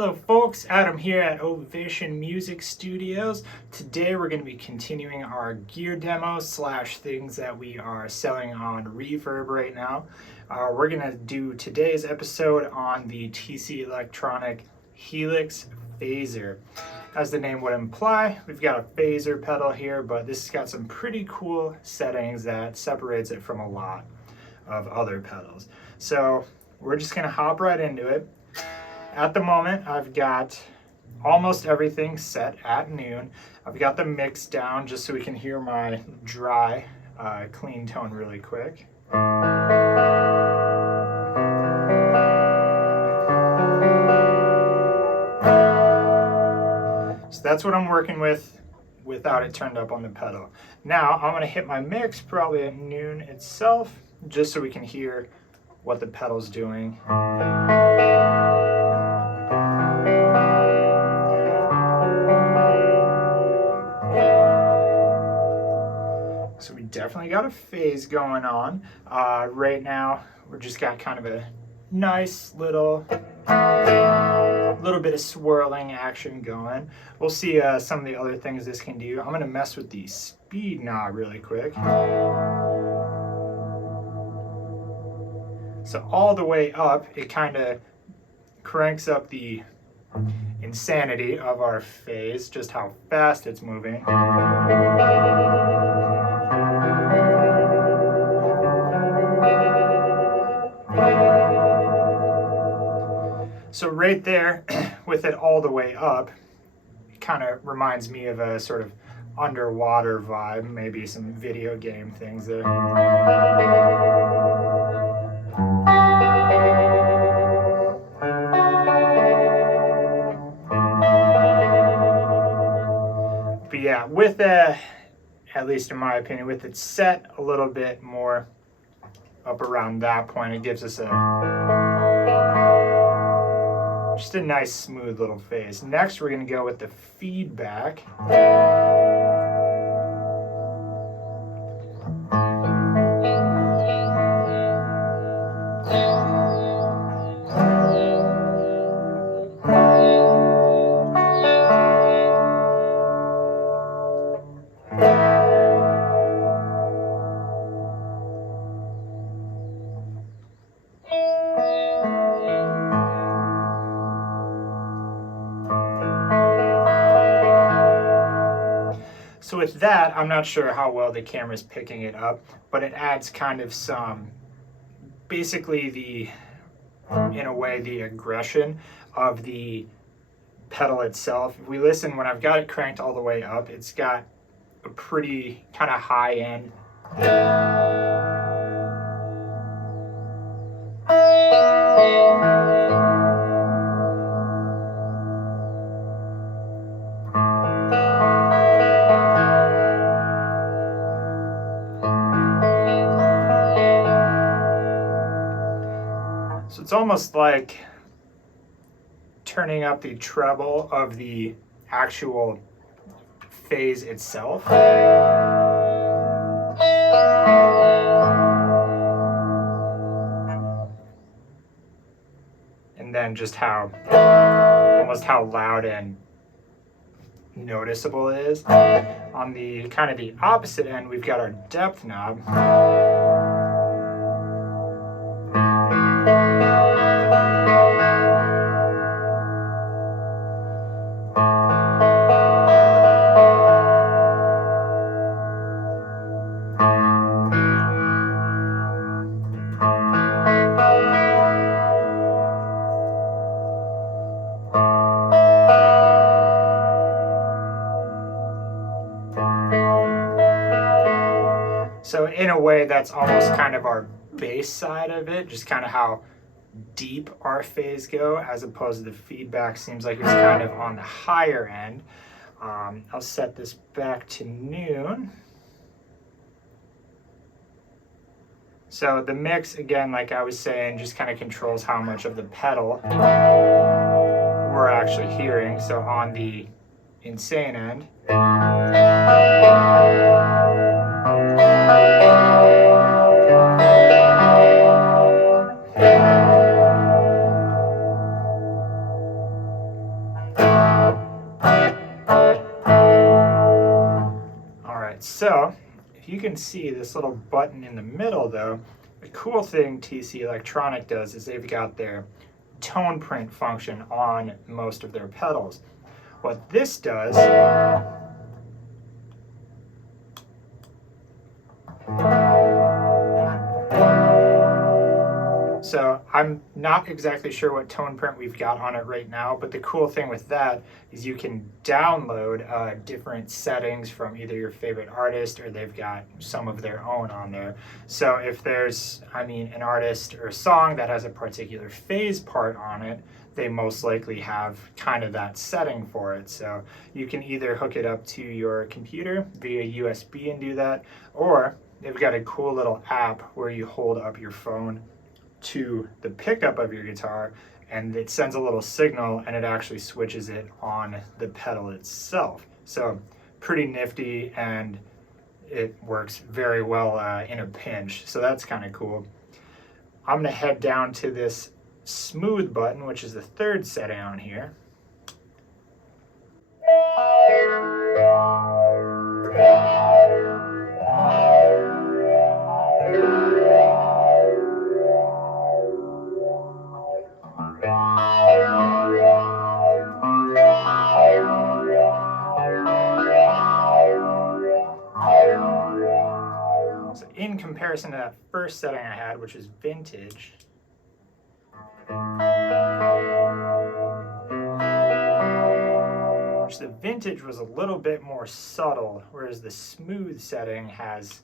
Hello folks, Adam here at Ovation Music Studios. Today we're going to be continuing our gear demo slash things that we are selling on Reverb right now. We're going to do today's episode on the TC Electronic Helix Phaser. As the name would imply, we've got a phaser pedal here, but this has got some pretty cool settings that separates it from a lot of other pedals. So we're just going to hop right into it. At the moment, I've got almost everything set at noon. I've got the mix down just so we can hear my dry, clean tone really quick. So that's what I'm working with without it turned up on the pedal. Now I'm going to hit my mix probably at noon itself just so we can hear what the pedal's doing. So we definitely got a phase going on. Right now, we're just got kind of a nice little bit of swirling action going. We'll see some of the other things this can do. I'm gonna mess with the speed knob really quick. So all the way up, it kind of cranks up the insanity of our phase, just how fast it's moving. So right there, with it all the way up, it kind of reminds me of a sort of underwater vibe, maybe some video game things there. But yeah, with at least in my opinion, with it set a little bit more up around that point, it gives us just a nice smooth little phase. Next, we're going to go with the feedback. So with that, I'm not sure how well the camera's picking it up, but it adds kind of some, basically in a way, the aggression of the pedal itself. If we listen, when I've got it cranked all the way up, it's got a pretty kind of high end. So it's almost like turning up the treble of the actual phase itself. And then just almost how loud and noticeable it is. On the kind of the opposite end, we've got our depth knob. So in a way, that's almost kind of our bass side of it, just kind of how deep our phase go, as opposed to the feedback seems like it's kind of on the higher end. I'll set this back to noon. So the mix, again, like I was saying, just kind of controls how much of the pedal we're actually hearing. So on the insane end, you can see this little button in the middle though, the cool thing TC Electronic does is they've got their TonePrint function on most of their pedals. What this does so I'm not exactly sure what TonePrint we've got on it right now, but the cool thing with that is you can download different settings from either your favorite artist or they've got some of their own on there. So if there's, an artist or a song that has a particular phase part on it, they most likely have kind of that setting for it. So you can either hook it up to your computer via USB and do that, or they've got a cool little app where you hold up your phone to the pickup of your guitar and it sends a little signal and it actually switches it on the pedal itself. So pretty nifty, and it works very well in a pinch. So that's kind of cool. I'm going to head down to this smooth button, which is the third setting on here. So in comparison to that first setting I had, which is vintage, the vintage was a little bit more subtle, whereas the smooth setting has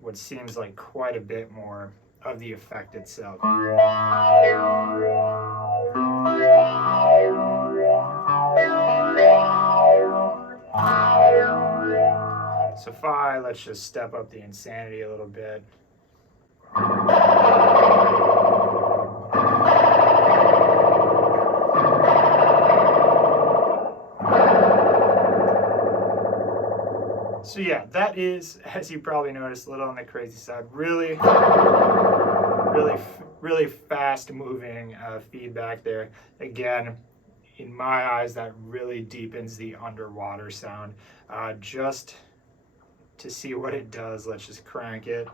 what seems like quite a bit more of the effect itself. So let's just step up the insanity a little bit. So yeah, that is, as you probably noticed, a little on the crazy side. Really fast moving feedback there. Again, in my eyes, that really deepens the underwater sound. Just to see what it does, let's just crank it.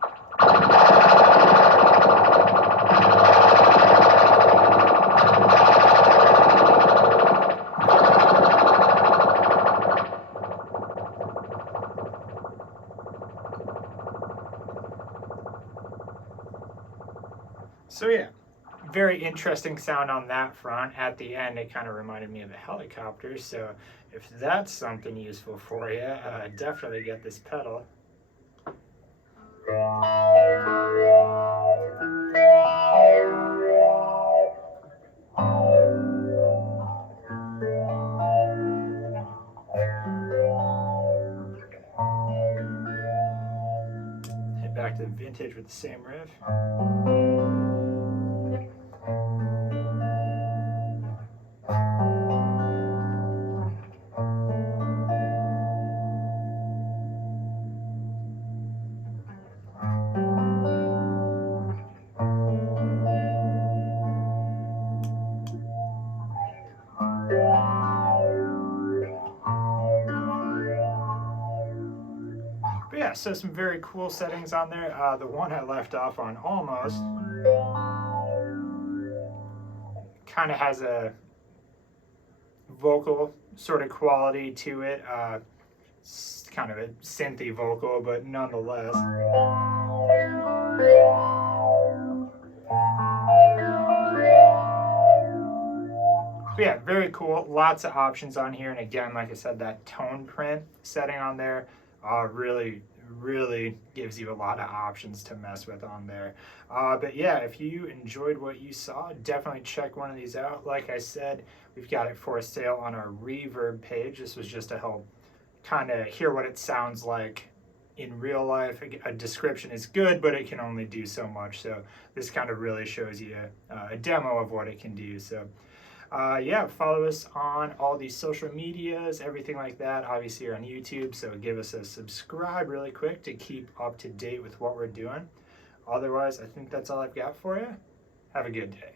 So yeah, very interesting sound on that front. At the end, it kind of reminded me of a helicopter. So if that's something useful for you, definitely get this pedal. Head back to the vintage with the same riff. But yeah, so some very cool settings on there. The one I left off on almost kind of has a vocal sort of quality to it. It's kind of a synthy vocal, but nonetheless. But yeah, very cool. Lots of options on here. And again, like I said, that TonePrint setting on there really gives you a lot of options to mess with on there. But yeah, if you enjoyed what you saw, definitely check one of these out. Like I said, we've got it for sale on our Reverb page. This was just to help kind of hear what it sounds like in real life. A description is good, but it can only do so much. So this kind of really shows you a demo of what it can do. So yeah, follow us on all these social medias, everything like that. Obviously, you're on YouTube, so give us a subscribe really quick to keep up to date with what we're doing. Otherwise, I think that's all I've got for you. Have a good day.